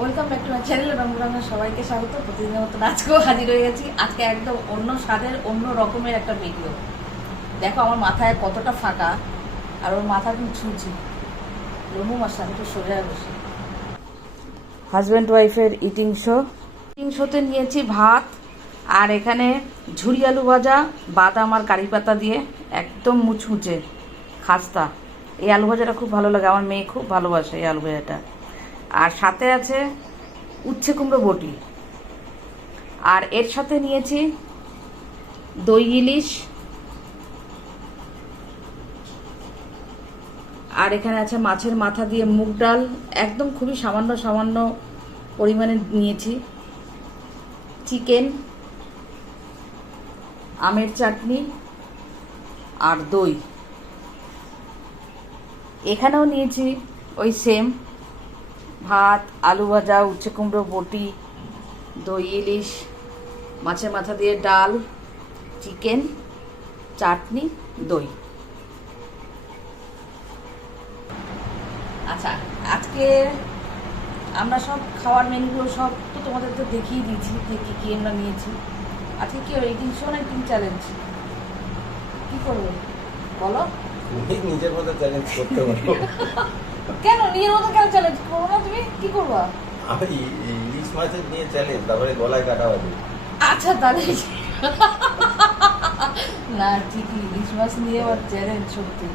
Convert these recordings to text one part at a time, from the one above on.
Welcome back to my channel Rangranga সবাইকে স্বাগত। প্রতিদিনের মতো আজকেও হাজির হয়ে গেছি। আজকে একদম অন্য স্বাদের, অন্য রকমের একটা ভিডিও দেখো আমার মাথায় কতটা ফাঁকা, আর ওর মাথা কিন্তু ছুঁচি। লোমু মাসা একটু সোজা বসে। হাজব্যান্ড ওয়াইফের ইটিং শো ইটিং শোতে নিয়েছি ভাত, আর এখানে ঝুরি আলু ভাজা, বাদাম আর কারি পাতা দিয়ে একদম মুচমুচে খাস্তা। এই আলু ভাজাটা খুব ভালো লাগে, আমার মেয়ে খুব ভালোবাসে এই আলু ভাজাটা। আর সাথে আছে উচ্ছে কুমড়ো বটি। আর এর সাথে নিয়েছি দই ইলিশ। আর এখানে আছে মাছের মাথা দিয়ে মুগ ডাল। একদম খুবই সামান্য সামান্য পরিমাণে নিয়েছি। চিকেন, আমের চাটনি আর দই। এখানেও নিয়েছি ওই সেম ভাত আলু ভাজা উচ্ছে কুমড়ো বটি দই ইলিশ মাছের মাথা দিয়ে ডাল চিকেন চাটনি দই। আচ্ছা আজকে আমরা সব খাওয়ার মেনুগুলো সব তো তোমাদের তো দেখিয়ে দিয়েছি যে কী কী আমরা নিয়েছি। আজকে কি এইটিং শো না চ্যালেঞ্জ কী করব? বলো। নিজের মতো চ্যালেঞ্জ করতে পারো। কেন? নিজের মতো কেন চ্যালেঞ্জ করব? না তুমি কী করবা? আমি ইলিশ মাছের নিয়ে চ্যালেঞ্জ তারপরে গলায় কাটা হবে। আচ্ছা তাহলে না ঠিকই ইলিশ মাছ নিয়ে আবার চ্যালেঞ্জ সত্যি।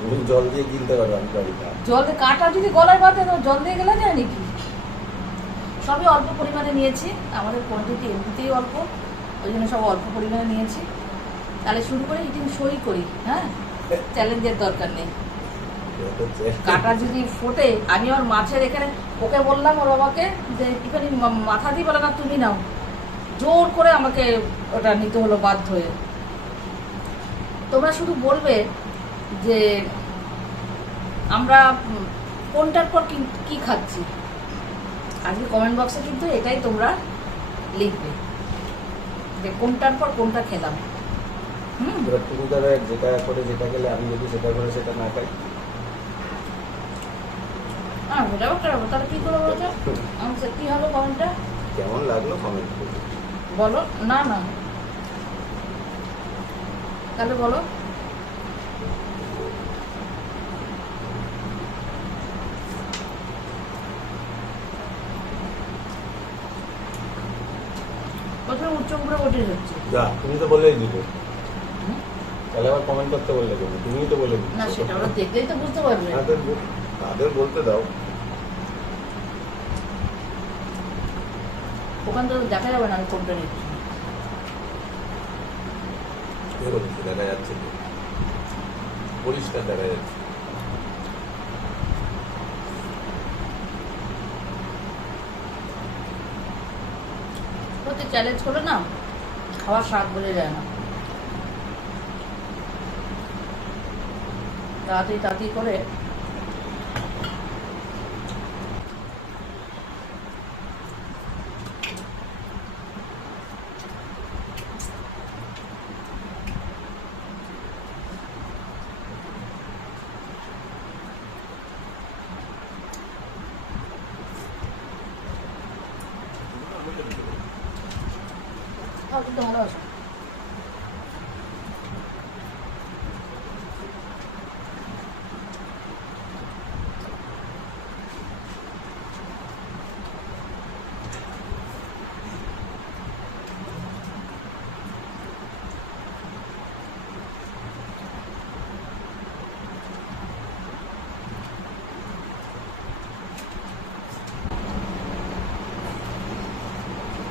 তুমি জল দিয়ে কিনতে পারো আমি পারি না। জলে কাটা যদি গলায় বাঁধে তো জল দিয়ে গেলে যায় নাকি? সবই অল্প পরিমাণে নিয়েছি। আমাদের কোয়ান্টিটি এমনিতেই অল্প ওই জন্য সব অল্প পরিমাণে নিয়েছি। তাহলে শুরু করে ইটিং সই করি হ্যাঁ? চ্যালেঞ্জের দরকার নেই। কাটা যদি ফোটে, আমি আমার মাছের এখানে, ওকে বললাম ওর বাবাকে যে, একটুখানি মাথা দিয়ে বলে না, তুমি নাও। জোর করে আমাকে ওটা নিতে হলো বাধ্য হয়ে। তোমরা শুধু বলবে যে, আমরা কোনটার পর কি খাচ্ছি। আজকে কমেন্ট বক্সে কিন্তু এটাই তোমরা লিখবে যে, কোনটার পর কোনটা খেলাম। হুম? যেটা করে, যেটা গেলে আমি যদি সেটা করে, সেটা না খাই হ্যাঁ তাহলে কি করব বলতো আমার কি হবে কমেন্টটা? কেমন লাগল কমেন্ট বলো না না। তাহলে বলো। প্রথমে উচ্চ উপরে ওঠে হচ্ছে। যা তুমি তো বলেই দিলে। তাহলে আবার কমেন্ট করতে বললে কেন? তুমিই তো বলে না সেটা ওরা দেখলেই তো বুঝতে পারবে। তাদের বলতে দাও। ওখান থেকে দেখা যাবে না আমি কোনটা নিচ্ছি। দেখা যাচ্ছে পরিষ্কার দেখা যাচ্ছে। প্রতি চ্যালেঞ্জ করলে না খাওয়ার স্বাদ বোঝা যায় না। তাড়াতাড়ি তাড়াতাড়ি করে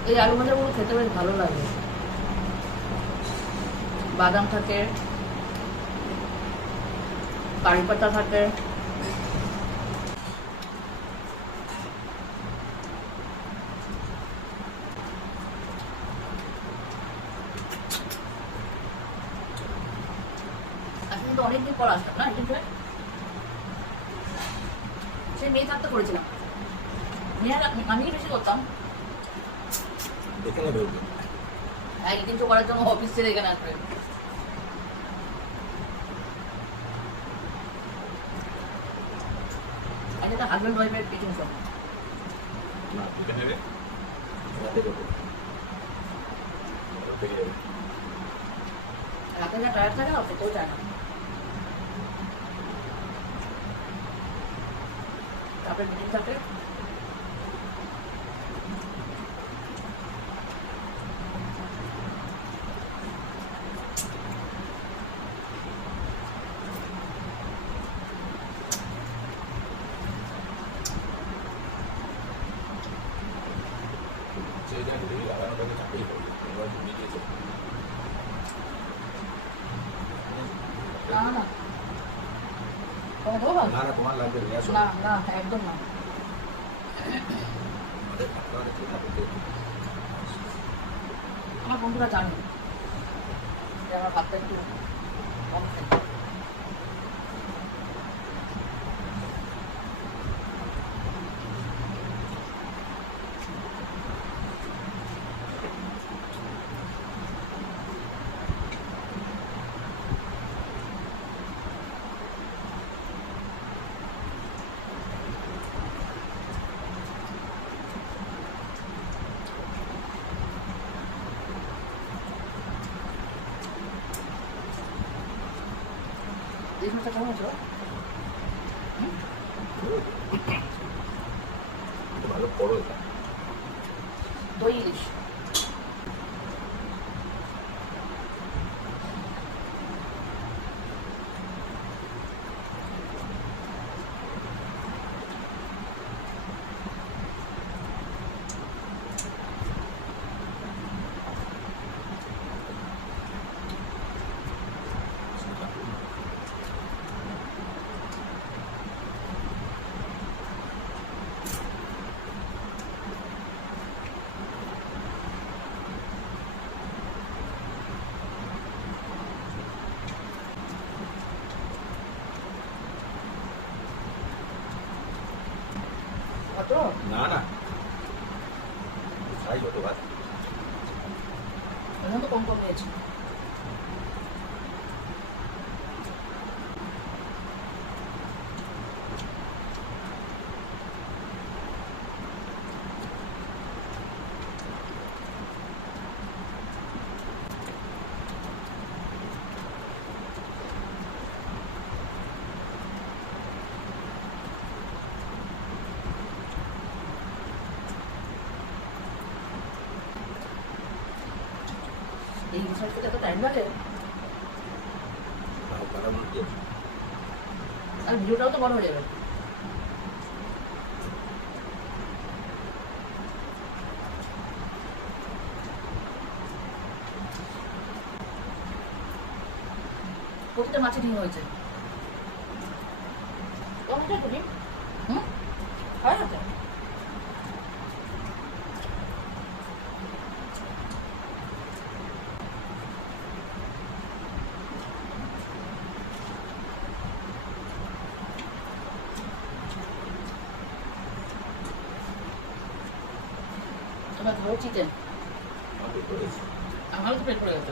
এই আলু ভাজাগুলো খেতে বেশ ভালো লাগে। বাদাম থাকে কারি পাতা থাকে। আজকে কিন্তু অনেকদিন পর আসলাম না কিন্তু সে মেয়ে থাকতে করেছিলাম। আমি বেশি করতাম। এখানে ঢুকবে হ্যাঁ কিছু করার জন্য অফিস ছেড়ে এখানে আসবে। এটা হাজব্যান্ড ওয়াইফের পিটিং সব রাতে টায়ার থাকে না খেতেও চায় না। তারপরে মিটিং থাকে সেই জায়গায় দেখি লাগানোটাকে চাকরি করবে এবার ঘুমিয়ে দিয়েছে না না। তোমার দেবো ভাত? না না তোমার লাগবে না না একদম না। আমার বন্ধুরা জানে যে আমার ভাতটা একটু কম খাই এই মাছটা কেমন আছে ভালো করো এটা দই ইলিশ। কত না না। খাই যত ভাত তো কম কম নিয়েছি এই রিসার্চ করতে এত টাইম লাগে তাও বানানোর দিয়ে আর ভিডিওটাও তো বড় হয়ে যাবে। প্রতিটা মাছে ডিম হয়েছে। টমেটো তো তোমার ধরো চিকেন আমারও তো পেট পড়ে গেছে।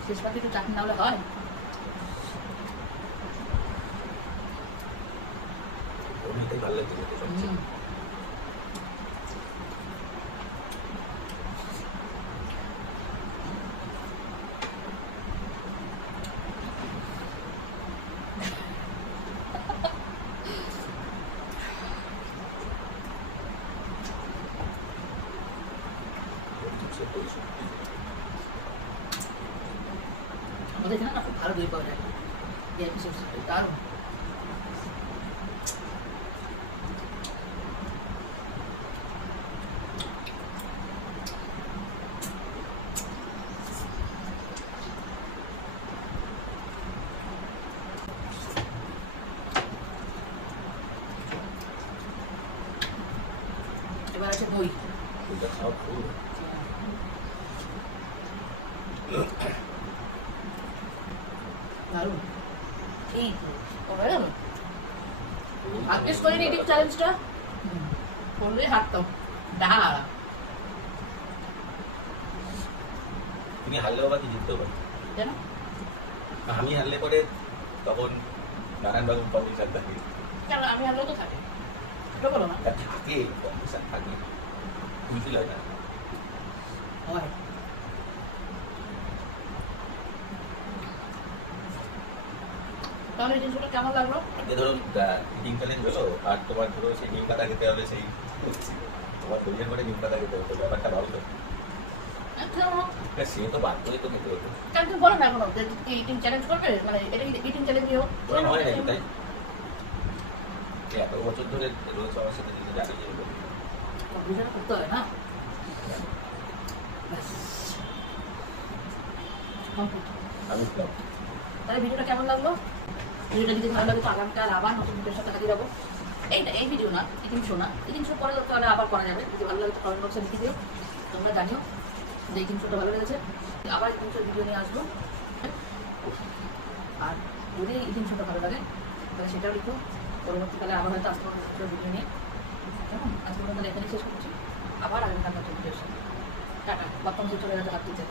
শেষ একটু চাটনি না হলে হয় ভালো লাগছে খেতে সবচেয়ে হুম। সেদ্ধ হয়েছে। আমাদের এখানে না খুব ভালো দই পাওয়া যায়। দারুণ। এবার আছে দই খাওয়া দারুণ। করিনি চ্যালেঞ্জটা তুমি হারলেও বা কি জিততেও পারি যেন আমি হারলে পরে তখন নারায়ণ বাবু কম্পিটিশন থাকে কেন? আমি আলো তো থাকে। বলো না? তা থাকে থাকে ফুলফিল হয় না? হয়। তাহলে জিনিসগুলো কেমন লাগল? আজকে ধরুন ডিম চ্যালেঞ্জ হলো আর তোমার ধরো সেই পাতা খেতে হবে সেই তোমার দইয়ের পাতা খেতে হতো ব্যাপারটা ভালো তো। আচ্ছা সে তো বাদ করে তো খেতে হতো কেন তুমি বলো না এখনও যে ইটিং চ্যালেঞ্জ করবে? মানে এটা ইটিং চ্যালেঞ্জই হোক। হয় নাকি তাই। এত বছর ধরে রোজ আমার সাথে যদি জানি যে কম্পিউটার করতে হয় না। আমি তো তাহলে ভিডিওটা কেমন লাগল? ভিডিওটা যদি ভালো লাগে তো আগামীকাল আবার নতুন ভিডিওর সাথে হাজির হব। এইটা এই ভিডিও না ইটিং শো না ইটিং শো পরে তাহলে আবার করা যাবে। যদি ভালো লাগে তো কমেন্ট বক্সে লিখে দিও, তোমরা জানিও যে ইটিং শোটা ভালো লেগেছে। আবার ইটিং শোর ভিডিও নিয়ে আসব। আর যদি ইটিং শোটা ভালো লাগে, তাহলে সেটাও লিখো। পরবর্তীকালে আবার হয়তো আসতে পারব ভিডিও নিয়ে। আজকে তাহলে এখানেই শেষ করছি। আবার আগামীকাল নতুন ভিডিওর সাথে। টাটা। বর্তমানে চলে গেছে হাত দিতে